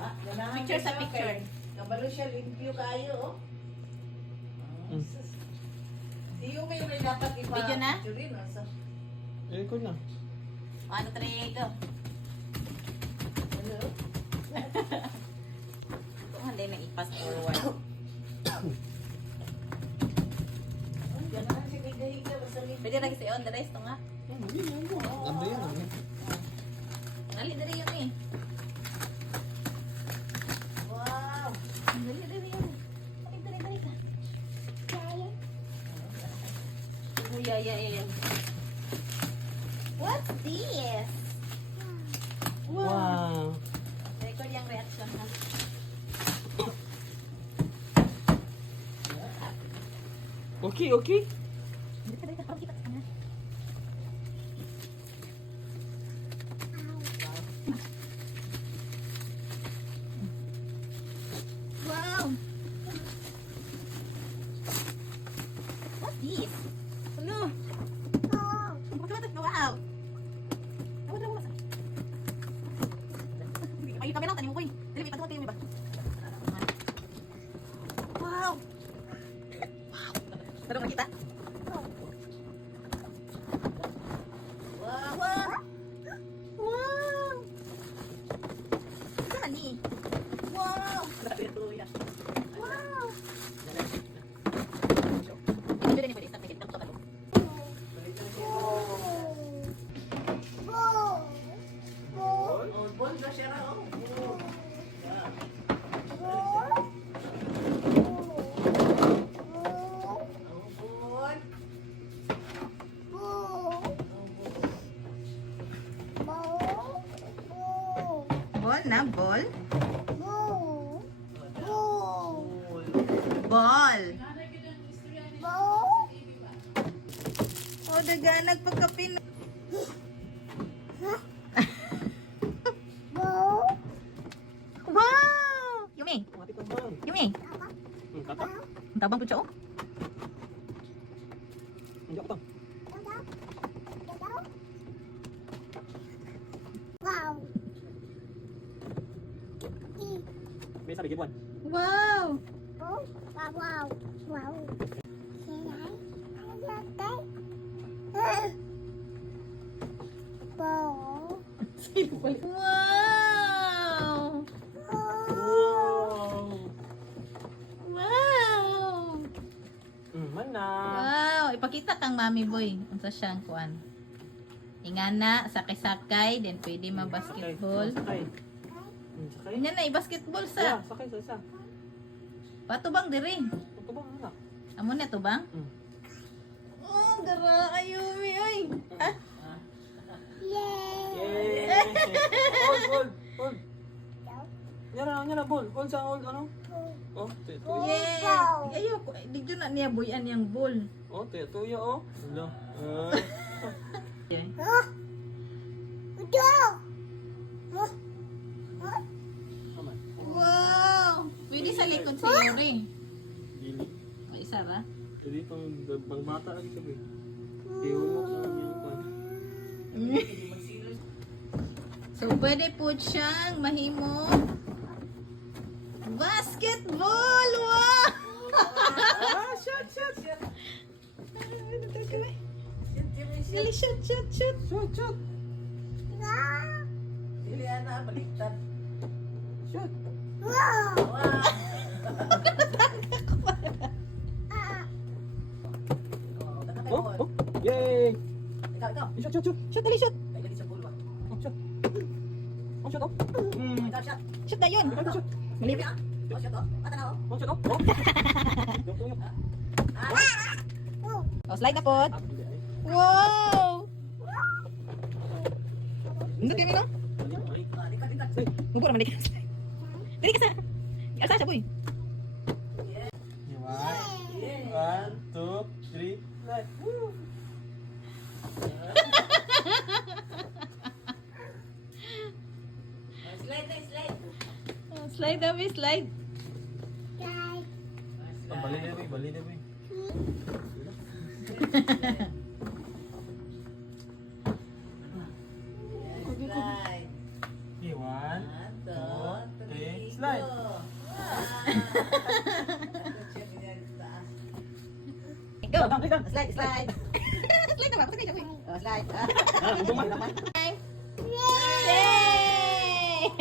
Picture sa picture. Kabalo siya, limpyo kayo, oh. Di yung may dapat ipa... Video na? Picturein, oh. So, Record na. 1, 2, 3, go. hello? Ito nga din na i-pass forward. Yan na siya higa-higa, basta limpyo. Pwede na kasi on the rest nga. Ano yan? Ano? Nali dari yun eh. Wow! Dali dari yun. Dali ka. Oh, yeah. What's this? Wow. Record yung reaction ha. Okay, okay. Dali ka, parang kita ka na. Wow! What's this? Hello? Wow! Ay, kami lang, tanim mo ko eh. Dali, may patuwa tayo, may ba? Wow! Parang makita? Wow! Wow! Wow! Ito man ni. Wow! Wow! Hindi rin pwede stop na kita. Tapos Oh, bond na siya na, oh. ball na, ball? Ball! Oh, daga, nagpagkapin. Wow! Yumi! Yumi! Kata. Ang tabang po siya, oh. Hindi ako to. May sabi, give one. Wow! Wow! Wow! Wow! Mana? Wow! Ipakita kang mami boy. Unsa siyang kuan. Ingana, sakay-sakay, then pwede ma-basketball. Sakay. Sakay. Anya na, i-basketball Yeah, sa. sakay sa isa. Patubang diri. Ito ba muna? Amo na tubang? Mm. Oh, gara ayumi oy. Ha? Yay! Hold. Nyara, ball. Hold sa hold, ano? Oh, ito. Yeah. Ayo, dito na niya buyan yang ball. Oh, tuyo, oh. Hello. Yeah. Come on. Wow! Pwede sa likod si Yuri. Dili. May isa ba? Jadi pang bata lagi sabi. Iumok na niya pa. So, pwede po siyang mahimo basketball! Wow! Shot. Gali, shoot! Shoot. Dili ana, baliktad. Shoot. Wow! Oh. Yay! Ikaw. Shoot. Shoot, dali, shoot! Ay, lagi sa bulo, ah. Oh, shoot. Oh, shoot, oh. Ikaw, shot. Shoot na yun! Shoot. Malibig. Oh, shot, oh. Mata na, oh. Oh, shoot, oh. Yung tuyo. Oh, slide na po. Ah, hindi, ay. Wow! Hindi kami no? Ay. Ah, likat. Gubo naman di ka. Dali ka sa. Asa siya boy. One, two, three, slide. Woo! Slide. Oh, slide na slide. Bali na, boy. Slide. Okay, one, two, three, Slide. Go! Slide, slide. Slide naman, slide naman. Oh, slide. Ah, gumawa naman. Yay!